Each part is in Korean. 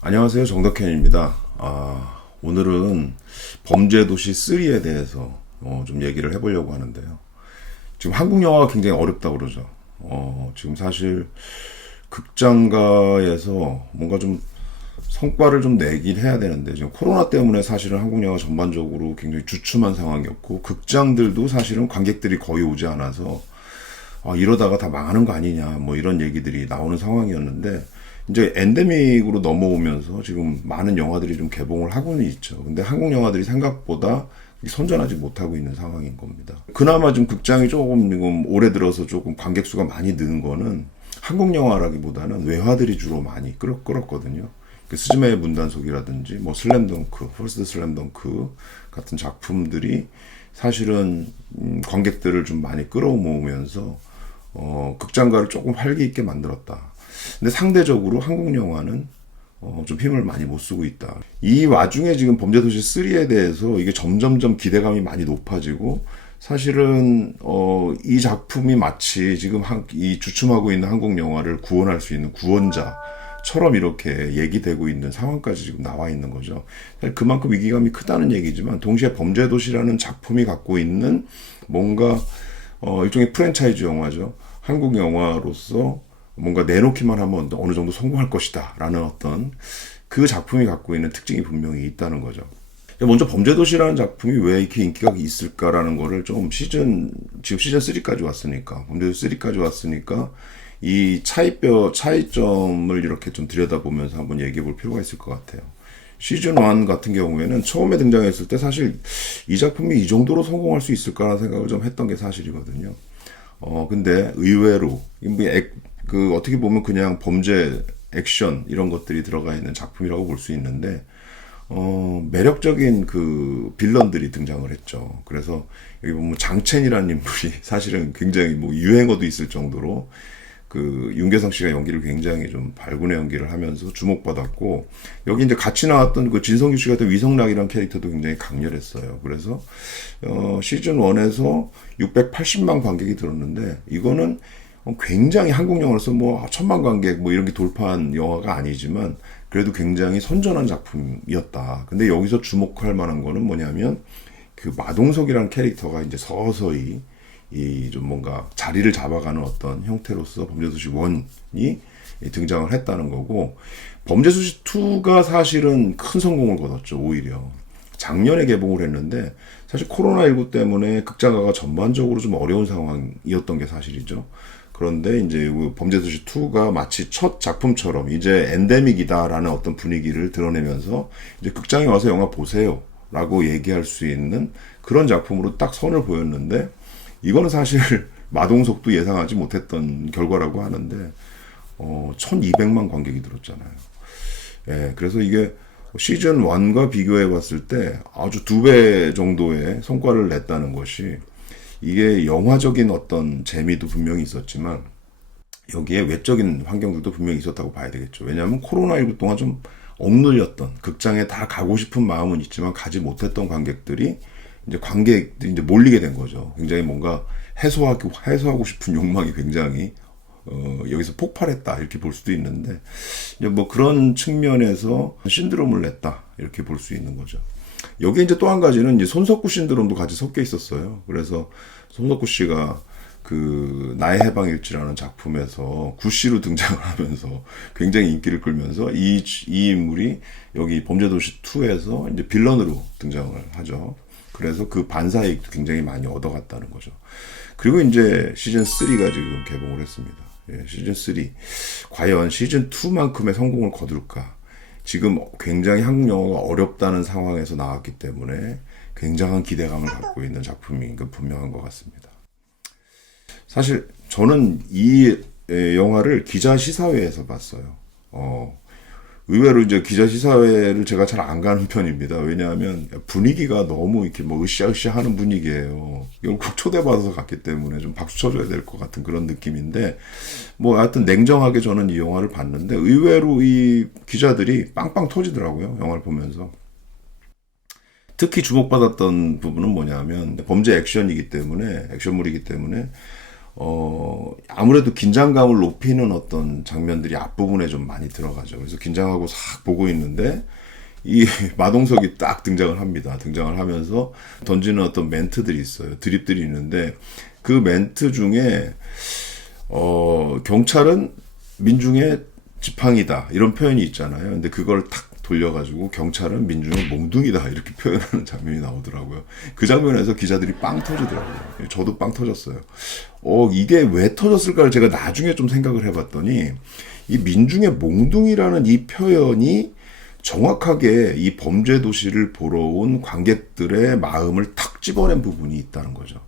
안녕하세요, 정덕현입니다. 오늘은 범죄도시 3에 대해서 좀 얘기를 해보려고 하는데요. 지금 한국 영화가 굉장히 어렵다고 그러죠. 지금 사실 극장가에서 뭔가 좀 성과를 좀 내긴 해야 되는데, 지금 코로나 때문에 사실은 한국 영화 전반적으로 굉장히 주춤한 상황이었고, 극장들도 사실은 관객들이 거의 오지 않아서 이러다가 다 망하는 거 아니냐, 뭐 이런 얘기들이 나오는 상황이었는데, 이제 엔데믹으로 넘어오면서 지금 많은 영화들이 좀 개봉을 하고는 있죠. 근데 한국 영화들이 생각보다 선전하지 못하고 있는 상황인 겁니다. 그나마 좀 극장이 조금 지금 올해 들어서 조금 관객 수가 많이 느는 거는 한국 영화라기보다는 외화들이 주로 많이 끌었거든요. 스즈메의 문단속이라든지 뭐 슬램덩크, 퍼스트 슬램덩크 같은 작품들이 사실은 관객들을 좀 많이 끌어모으면서 극장가를 조금 활기 있게 만들었다. 근데 상대적으로 한국 영화는 좀 힘을 많이 못 쓰고 있다. 이 와중에 지금 범죄도시 3에 대해서 이게 점점점 기대감이 많이 높아지고, 사실은 이 작품이 마치 지금 이 주춤하고 있는 한국 영화를 구원할 수 있는 구원자처럼 이렇게 얘기되고 있는 상황까지 지금 나와 있는 거죠. 그만큼 위기감이 크다는 얘기지만, 동시에 범죄도시라는 작품이 갖고 있는 뭔가 일종의 프랜차이즈 영화죠. 한국 영화로서 뭔가 내놓기만 하면 어느 정도 성공할 것이다 라는 어떤 그 작품이 갖고 있는 특징이 분명히 있다는 거죠. 먼저 범죄도시라는 작품이 왜 이렇게 인기가 있을까라는 거를 좀 지금 시즌 3까지 왔으니까, 범죄도시 3까지 왔으니까 이 차이점을 이렇게 좀 들여다보면서 한번 얘기해 볼 필요가 있을 것 같아요. 시즌 1 같은 경우에는 처음에 등장했을 때 사실 이 작품이 이 정도로 성공할 수 있을까라는 생각을 좀 했던 게 사실이거든요. 근데 의외로 어떻게 보면 그냥 범죄, 액션 이런 것들이 들어가 있는 작품이라고 볼 수 있는데, 매력적인 그 빌런들이 등장을 했죠. 그래서 여기 보면 장첸이라는 인물이 사실은 굉장히 뭐 유행어도 있을 정도로 그 윤계상 씨가 연기를 굉장히 좀 발군의 연기를 하면서 주목받았고, 여기 이제 같이 나왔던 그 진성규 씨 같은 위성락이라는 캐릭터도 굉장히 강렬했어요. 그래서 시즌 1에서 680만 관객이 들었는데, 이거는 굉장히 한국 영화로서 뭐 1000만 관객 뭐 이런 게 돌파한 영화가 아니지만 그래도 굉장히 선전한 작품이었다. 근데 여기서 주목할 만한 거는 뭐냐면, 그 마동석이라는 캐릭터가 이제 서서히 이 좀 뭔가 자리를 잡아가는 어떤 형태로서 범죄도시 1이 등장을 했다는 거고, 범죄도시 2가 사실은 큰 성공을 거뒀죠. 오히려 작년에 개봉을 했는데, 사실 코로나19 때문에 극장가가 전반적으로 좀 어려운 상황이었던 게 사실이죠. 그런데 이제 범죄도시 2가 마치 첫 작품처럼 이제 엔데믹이다라는 어떤 분위기를 드러내면서 이제 극장에 와서 영화 보세요라고 얘기할 수 있는 그런 작품으로 딱 선을 보였는데, 이거는 사실 마동석도 예상하지 못했던 결과라고 하는데 1200만 관객이 들었잖아요. 예, 그래서 이게 시즌 1과 비교해 봤을 때 아주 2배 정도의 성과를 냈다는 것이, 이게 영화적인 어떤 재미도 분명히 있었지만 여기에 외적인 환경들도 분명히 있었다고 봐야 되겠죠. 왜냐하면 코로나19 동안 좀 억눌렸던, 극장에 다 가고 싶은 마음은 있지만 가지 못했던 관객들이 이제 몰리게 된 거죠. 굉장히 뭔가 해소하고 싶은 욕망이 굉장히 여기서 폭발했다 이렇게 볼 수도 있는데, 이제 뭐 그런 측면에서 신드롬을 냈다 이렇게 볼 수 있는 거죠. 여기 이제 또 한 가지는 이제 손석구 신드롬도 같이 섞여 있었어요. 그래서 손석구 씨가 그 나의 해방일지라는 작품에서 구씨로 등장을 하면서 굉장히 인기를 끌면서 이 인물이 여기 범죄도시 2에서 이제 빌런으로 등장을 하죠. 그래서 그 반사이익도 굉장히 많이 얻어갔다는 거죠. 그리고 이제 시즌 3가 지금 개봉을 했습니다. 예, 시즌 3. 과연 시즌 2만큼의 성공을 거둘까? 지금 굉장히 한국 영화가 어렵다는 상황에서 나왔기 때문에 굉장한 기대감을 갖고 있는 작품인 건 분명한 것 같습니다. 사실 저는 이 영화를 기자 시사회에서 봤어요. 의외로 이제 기자 시사회를 제가 잘 안 가는 편입니다. 왜냐하면 분위기가 너무 이렇게 뭐 으쌰으쌰 하는 분위기예요. 이걸 꼭 초대받아서 갔기 때문에 좀 박수 쳐줘야 될 것 같은 그런 느낌인데, 뭐 하여튼 냉정하게 저는 이 영화를 봤는데 의외로 이 기자들이 빵빵 터지더라고요. 영화를 보면서. 특히 주목받았던 부분은 뭐냐면 범죄 액션물이기 때문에 아무래도 긴장감을 높이는 어떤 장면들이 앞부분에 좀 많이 들어가죠. 그래서 긴장하고 싹 보고 있는데 이 마동석이 딱 등장을 합니다. 등장을 하면서 던지는 어떤 멘트들이 있어요. 드립들이 있는데 그 멘트 중에 경찰은 민중의 지팡이다 이런 표현이 있잖아요. 근데 그걸 탁 돌려가지고 경찰은 민중의 몽둥이다 이렇게 표현하는 장면이 나오더라고요. 그 장면에서 기자들이 빵 터지더라고요. 저도 빵 터졌어요. 이게 왜 터졌을까를 제가 나중에 좀 생각을 해봤더니 이 민중의 몽둥이라는 이 표현이 정확하게 이 범죄도시를 보러 온 관객들의 마음을 탁 집어낸 부분이 있다는 거죠.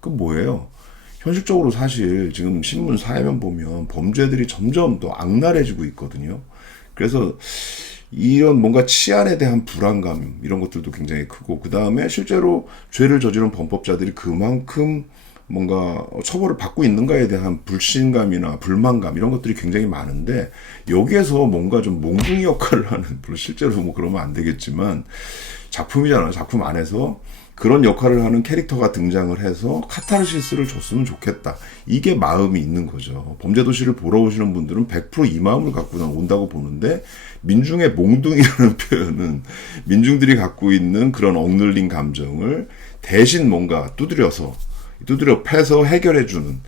그 뭐예요? 현실적으로 사실 지금 신문 사회면 보면 범죄들이 점점 더 악랄해지고 있거든요. 그래서 이런 뭔가 치안에 대한 불안감 이런 것들도 굉장히 크고 그 다음에 실제로 죄를 저지른 범법자들이 그만큼 뭔가 처벌을 받고 있는가에 대한 불신감이나 불만감 이런 것들이 굉장히 많은데 여기에서 뭔가 좀 몽둥이 역할을 하는 물론 실제로 뭐 그러면 안 되겠지만 작품이잖아요. 작품 안에서 그런 역할을 하는 캐릭터가 등장을 해서 카타르시스를 줬으면 좋겠다. 이게 마음이 있는 거죠. 범죄도시를 보러 오시는 분들은 100%이 마음을 갖고 온다고 보는데 민중의 몽둥이라는 표현은 민중들이 갖고 있는 그런 억눌린 감정을 대신 뭔가 두드려 패서 해결해주는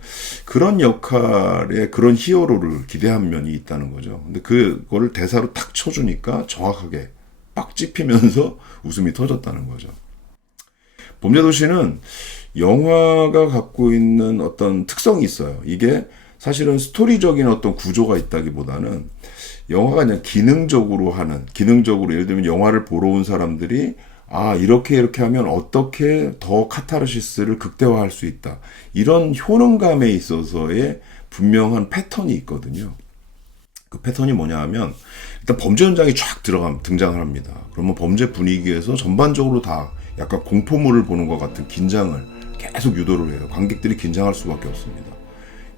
그런 역할의 그런 히어로를 기대한 면이 있다는 거죠. 근데 그거를 대사로 탁 쳐주니까 정확하게 빡 찝히면서 웃음이 터졌다는 거죠. 범죄도시는 영화가 갖고 있는 어떤 특성이 있어요. 이게 사실은 스토리적인 어떤 구조가 있다기보다는 영화가 그냥 기능적으로 예를 들면 영화를 보러 온 사람들이 이렇게 하면 어떻게 더 카타르시스를 극대화할 수 있다. 이런 효능감에 있어서의 분명한 패턴이 있거든요. 그 패턴이 뭐냐 하면 일단 범죄 현장이 쫙 등장을 합니다. 그러면 범죄 분위기에서 전반적으로 다 약간 공포물을 보는 것 같은 긴장을 계속 유도를 해요. 관객들이 긴장할 수밖에 없습니다.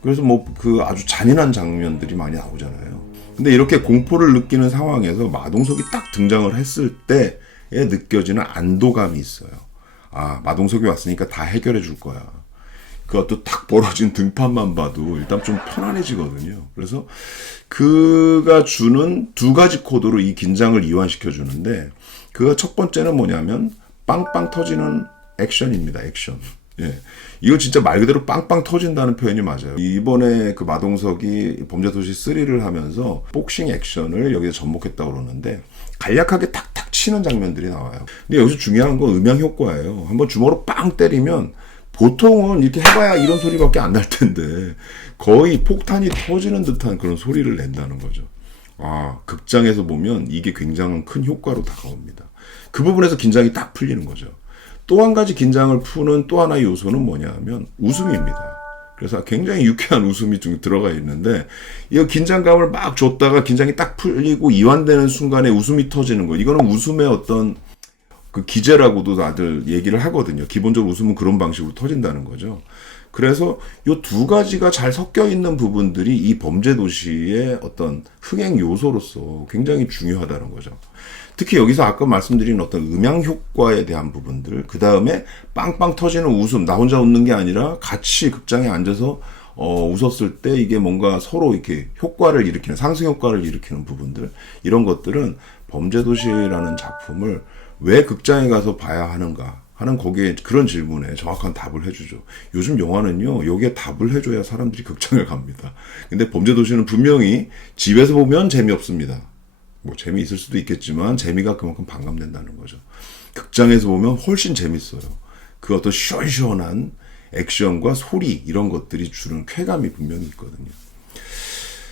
그래서 그 아주 잔인한 장면들이 많이 나오잖아요. 근데 이렇게 공포를 느끼는 상황에서 마동석이 딱 등장을 했을 때에 느껴지는 안도감이 있어요. 마동석이 왔으니까 다 해결해 줄 거야. 그것도 딱 벌어진 등판만 봐도 일단 좀 편안해지거든요. 그래서 그가 주는 두 가지 코드로 이 긴장을 이완시켜 주는데 그 첫 번째는 뭐냐면 빵빵 터지는 액션입니다. 액션. 예. 이거 진짜 말 그대로 빵빵 터진다는 표현이 맞아요. 이번에 그 마동석이 범죄도시 3를 하면서 복싱 액션을 여기서 접목했다고 그러는데 간략하게 탁탁 치는 장면들이 나와요. 근데 여기서 중요한 건 음향 효과예요. 한번 주먹으로 빵 때리면 보통은 이렇게 해봐야 이런 소리밖에 안 날 텐데 거의 폭탄이 터지는 듯한 그런 소리를 낸다는 거죠. 극장에서 보면 이게 굉장히 큰 효과로 다가옵니다. 그 부분에서 긴장이 딱 풀리는 거죠. 또 한 가지 긴장을 푸는 또 하나의 요소는 뭐냐 하면 웃음입니다. 그래서 굉장히 유쾌한 웃음이 들어가 있는데 이 긴장감을 막 줬다가 긴장이 딱 풀리고 이완되는 순간에 웃음이 터지는 거. 이거는 웃음의 어떤 그 기제라고도 다들 얘기를 하거든요. 기본적으로 웃음은 그런 방식으로 터진다는 거죠. 그래서 이 두 가지가 잘 섞여 있는 부분들이 이 범죄도시의 어떤 흥행 요소로서 굉장히 중요하다는 거죠. 특히 여기서 아까 말씀드린 어떤 음향 효과에 대한 부분들, 그 다음에 빵빵 터지는 웃음, 나 혼자 웃는 게 아니라 같이 극장에 앉아서 웃었을 때 이게 뭔가 서로 이렇게 효과를 일으키는, 상승 효과를 일으키는 부분들, 이런 것들은 범죄도시라는 작품을 왜 극장에 가서 봐야 하는가 하는 거기에 그런 질문에 정확한 답을 해주죠. 요즘 영화는요, 여기에 답을 해줘야 사람들이 극장을 갑니다. 근데 범죄도시는 분명히 집에서 보면 재미없습니다. 재미있을 수도 있겠지만 재미가 그만큼 반감된다는 거죠. 극장에서 보면 훨씬 재밌어요. 그 어떤 시원시원한 액션과 소리 이런 것들이 주는 쾌감이 분명히 있거든요.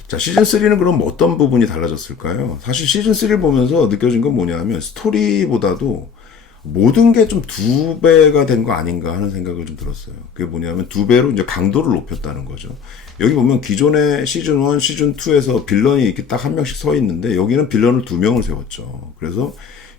자, 시즌3는 그럼 어떤 부분이 달라졌을까요? 사실 시즌3를 보면서 느껴진 건 뭐냐면 스토리보다도 모든 게 좀 2배가 된 거 아닌가 하는 생각을 좀 들었어요. 그게 뭐냐면 2배로 이제 강도를 높였다는 거죠. 여기 보면 기존의 시즌1, 시즌2에서 빌런이 이렇게 딱 한 명씩 서 있는데 여기는 빌런을 2명을 세웠죠. 그래서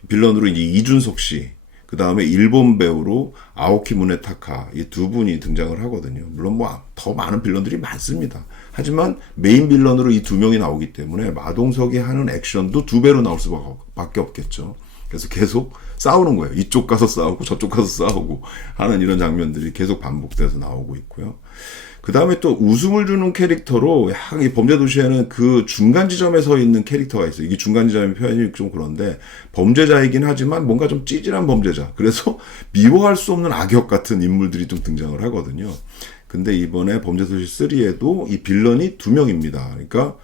빌런으로 이제 이준석 씨, 그 다음에 일본 배우로 아오키 무네타카 이 두 분이 등장을 하거든요. 물론 더 많은 빌런들이 많습니다. 하지만 메인 빌런으로 이 2명이 나오기 때문에 마동석이 하는 액션도 2배로 나올 수밖에 없겠죠. 그래서 계속 싸우는 거예요. 이쪽 가서 싸우고 저쪽 가서 싸우고 하는 이런 장면들이 계속 반복돼서 나오고 있고요. 그 다음에 또 웃음을 주는 캐릭터로 약간 이 범죄도시에는 그 중간 지점에 서 있는 캐릭터가 있어요. 이게 중간 지점의 표현이 좀 그런데 범죄자이긴 하지만 뭔가 좀 찌질한 범죄자. 그래서 미워할 수 없는 악역 같은 인물들이 좀 등장을 하거든요. 근데 이번에 범죄도시 3에도 이 빌런이 2명입니다. 그러니까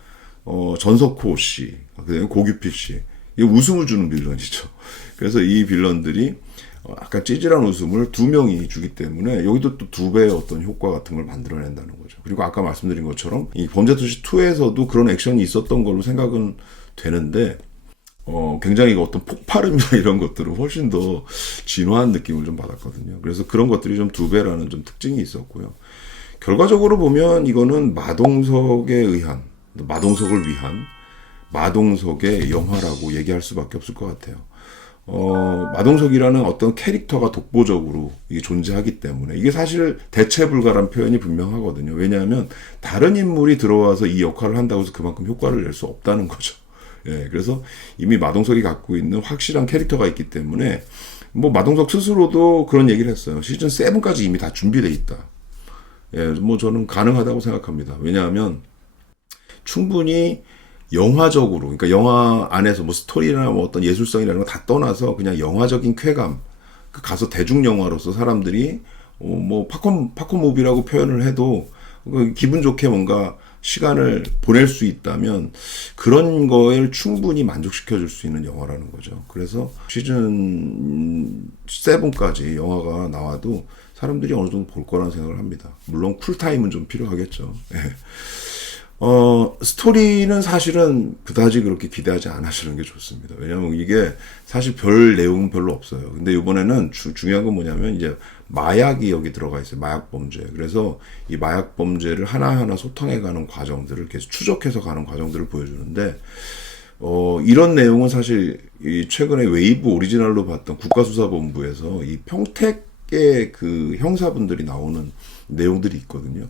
전석호 씨, 그다음에 고규필 씨. 이게 웃음을 주는 빌런이죠. 그래서 이 빌런들이 약간 찌질한 웃음을 2명이 주기 때문에 여기도 또 2배의 어떤 효과 같은 걸 만들어낸다는 거죠. 그리고 아까 말씀드린 것처럼 이 범죄도시 2에서도 그런 액션이 있었던 걸로 생각은 되는데 굉장히 어떤 폭발음이나 이런 것들은 훨씬 더 진화한 느낌을 좀 받았거든요. 그래서 그런 것들이 좀 2배라는 좀 특징이 있었고요. 결과적으로 보면 이거는 마동석을 위한 마동석의 영화라고 얘기할 수밖에 없을 것 같아요. 마동석이라는 어떤 캐릭터가 독보적으로 이게 존재하기 때문에 이게 사실 대체 불가란 표현이 분명하거든요. 왜냐하면 다른 인물이 들어와서 이 역할을 한다고 해서 그만큼 효과를 낼 수 없다는 거죠. 예, 그래서 이미 마동석이 갖고 있는 확실한 캐릭터가 있기 때문에 뭐 마동석 스스로도 그런 얘기를 했어요. 시즌 7까지 이미 다 준비돼 있다. 예, 뭐 저는 가능하다고 생각합니다. 왜냐하면 충분히 영화적으로, 그러니까 영화 안에서 뭐 스토리나 뭐 어떤 예술성이라는 거 다 떠나서 그냥 영화적인 쾌감, 가서 대중 영화로서 사람들이 뭐 팝콘 무비라고 표현을 해도 기분 좋게 뭔가 시간을 보낼 수 있다면 그런 거를 충분히 만족시켜 줄 수 있는 영화라는 거죠. 그래서 시즌 7까지 영화가 나와도 사람들이 어느 정도 볼 거라는 생각을 합니다. 물론 쿨타임은 좀 필요하겠죠. 예. 스토리는 사실은 그다지 그렇게 기대하지 않으시는 게 좋습니다. 왜냐하면 이게 사실 별 내용은 별로 없어요. 근데 이번에는 중요한 건 뭐냐면 이제 마약이 여기 들어가 있어요. 마약 범죄. 그래서 이 마약 범죄를 하나하나 소탕해 가는 과정들을 계속 추적해서 가는 과정들을 보여주는데, 이런 내용은 사실 이 최근에 웨이브 오리지널로 봤던 국가수사본부에서 이 평택의 그 형사분들이 나오는 내용들이 있거든요.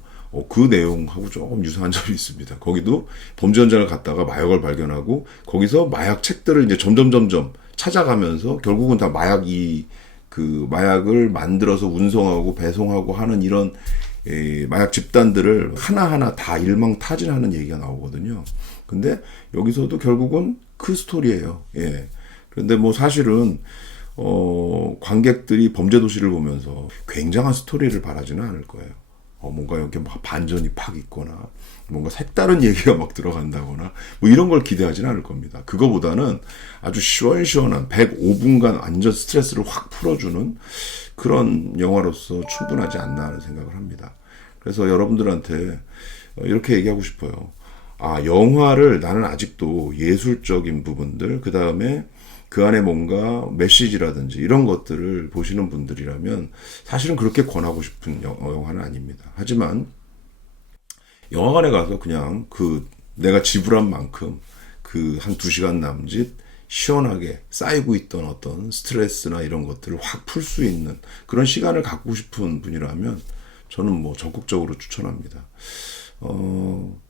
그 내용하고 조금 유사한 점이 있습니다. 거기도 범죄 현장을 갔다가 마약을 발견하고 거기서 마약 책들을 이제 점점 찾아가면서 결국은 다 마약을 만들어서 운송하고 배송하고 하는 이런 마약 집단들을 하나하나 다 일망타진하는 얘기가 나오거든요. 근데 여기서도 결국은 그 스토리예요. 예. 그런데 뭐 사실은 관객들이 범죄도시를 보면서 굉장한 스토리를 바라지는 않을 거예요. 뭔가 여기 막 반전이 팍 있거나 뭔가 색다른 얘기가 막 들어간다거나 뭐 이런 걸 기대하지는 않을 겁니다. 그거보다는 아주 시원시원한 105분간 완전 스트레스를 확 풀어주는 그런 영화로서 충분하지 않나 하는 생각을 합니다. 그래서 여러분들한테 이렇게 얘기하고 싶어요. 영화를 나는 아직도 예술적인 부분들, 그 다음에 그 안에 뭔가 메시지라든지 이런 것들을 보시는 분들이라면 사실은 그렇게 권하고 싶은 영화는 아닙니다. 하지만 영화관에 가서 그냥 내가 지불한 만큼 한 2시간 남짓 시원하게 쌓이고 있던 어떤 스트레스나 이런 것들을 확 풀 수 있는 그런 시간을 갖고 싶은 분이라면 저는 뭐 적극적으로 추천합니다.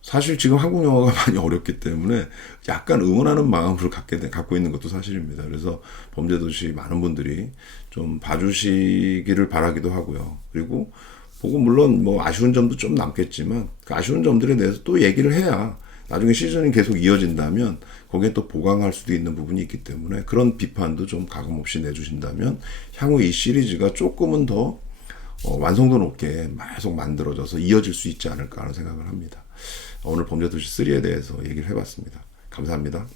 사실 지금 한국 영화가 많이 어렵기 때문에 약간 응원하는 마음을 갖고 있는 것도 사실입니다. 그래서 범죄도시 많은 분들이 좀 봐주시기를 바라기도 하고요. 그리고 보고 물론 뭐 아쉬운 점도 좀 남겠지만 그 아쉬운 점들에 대해서 또 얘기를 해야 나중에 시즌이 계속 이어진다면 거기에 또 보강할 수도 있는 부분이 있기 때문에 그런 비판도 좀 가감없이 내주신다면 향후 이 시리즈가 조금은 더 완성도 높게 계속 만들어져서 이어질 수 있지 않을까 하는 생각을 합니다. 오늘 범죄도시 3에 대해서 얘기를 해봤습니다. 감사합니다.